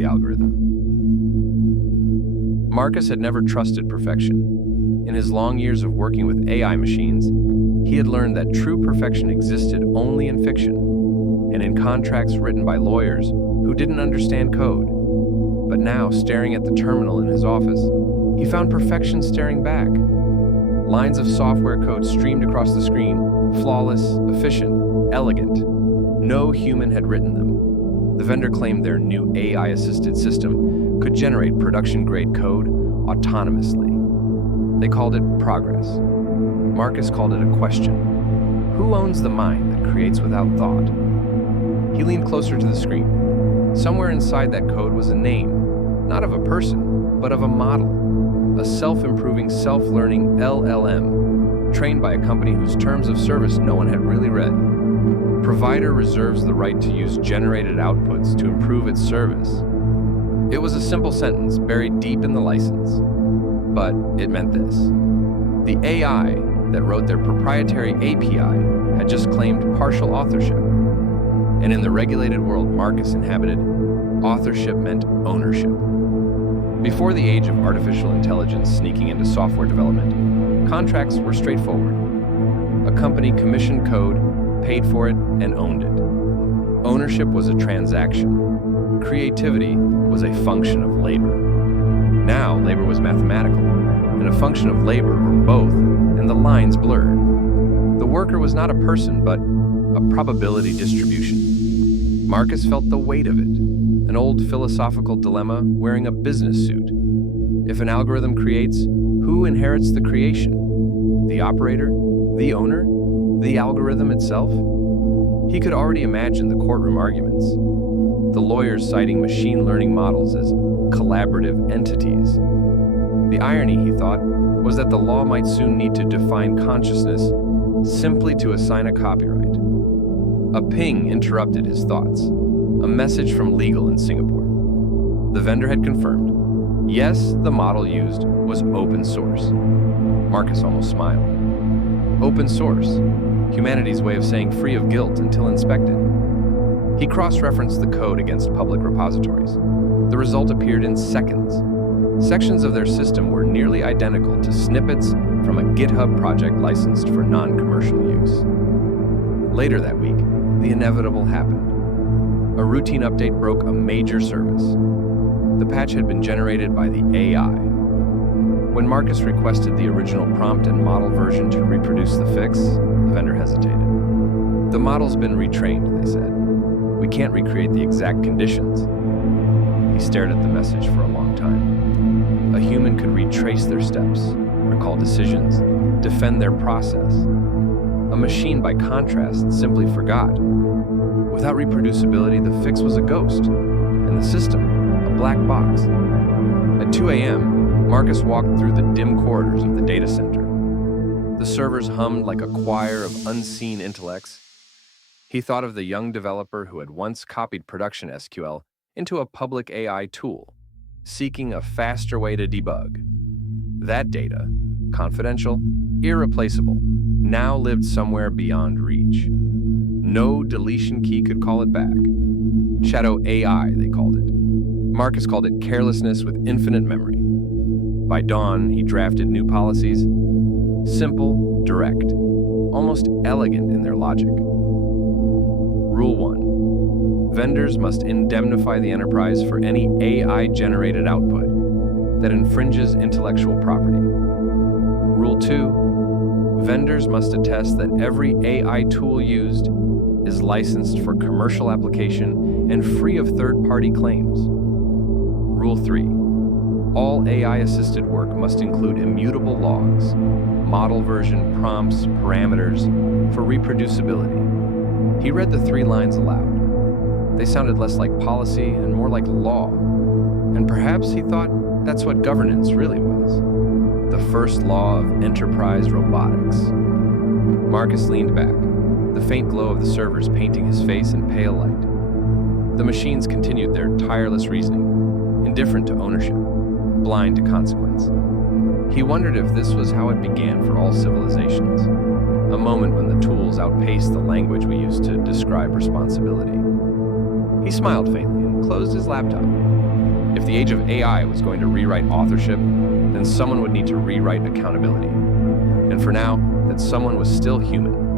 the algorithm. Marcus had never trusted perfection. In his long years of working with AI machines, he had learned that true perfection existed only in fiction and in contracts written by lawyers who didn't understand code. But now, staring at the terminal in his office, he found perfection staring back. Lines of software code streamed across the screen, flawless, efficient, elegant. No human had written them. The vendor claimed their new AI-assisted system could generate production-grade code autonomously. They called it progress. Marcus called it a question. Who owns the mind that creates without thought? He leaned closer to the screen. Somewhere inside that code was a name, not of a person, but of a model, a self-improving, self-learning LLM, trained by a company whose terms of service no one had really read. Provider reserves the right to use generated outputs to improve its service. It was a simple sentence buried deep in the license, but it meant this. The AI that wrote their proprietary API had just claimed partial authorship. And in the regulated world Marcus inhabited, authorship meant ownership. Before the age of artificial intelligence sneaking into software development, contracts were straightforward. A company commissioned code, paid for it, and owned it. Ownership was a transaction. Creativity was a function of labor. Now, labor was mathematical, and a function of labor or both, and the lines blurred. The worker was not a person, but a probability distribution. Marcus felt the weight of it, an old philosophical dilemma wearing a business suit. If an algorithm creates, who inherits the creation? The operator? The owner? The algorithm itself? He could already imagine the courtroom arguments. The lawyers citing machine learning models as collaborative entities. The irony, he thought, was that the law might soon need to define consciousness simply to assign a copyright. A ping interrupted his thoughts, a message from legal in Singapore. The vendor had confirmed, yes, the model used was open source. Marcus almost smiled. Open source, humanity's way of saying free of guilt until inspected. He cross-referenced the code against public repositories. The result appeared in seconds. Sections of their system were nearly identical to snippets from a GitHub project licensed for non-commercial use. Later that week, the inevitable happened. A routine update broke a major service. The patch had been generated by the AI. When Marcus requested the original prompt and model version to reproduce the fix, the vendor hesitated. The model's been retrained, they said. We can't recreate the exact conditions. He stared at the message for a long time. A human could retrace their steps, recall decisions, defend their process. A machine, by contrast, simply forgot. Without reproducibility, the fix was a ghost, and the system, a black box. At 2 a.m., Marcus walked through the dim corridors of the data center. The servers hummed like a choir of unseen intellects. He thought of the young developer who had once copied production SQL into a public AI tool, seeking a faster way to debug. That data, confidential, irreplaceable, now lived somewhere beyond reach. No deletion key could call it back. Shadow AI, they called it. Marcus called it carelessness with infinite memory. By dawn, he drafted new policies, simple, direct, almost elegant in their logic. Rule 1. Vendors must indemnify the enterprise for any AI-generated output that infringes intellectual property. Rule 2. Vendors must attest that every AI tool used is licensed for commercial application and free of third-party claims. Rule 3. All AI-assisted work must include immutable logs, model version, prompts, parameters, for reproducibility. He read the 3 lines aloud. They sounded less like policy and more like law. And perhaps, he thought, that's what governance really was. The first law of enterprise robotics. Marcus leaned back, the faint glow of the servers painting his face in pale light. The machines continued their tireless reasoning, indifferent to ownership, blind to consequence. He wondered if this was how it began for all civilizations, a moment when the tools outpaced the language we use to describe responsibility. He smiled faintly and closed his laptop. If the age of AI was going to rewrite authorship, then someone would need to rewrite accountability. And for now, that someone was still human.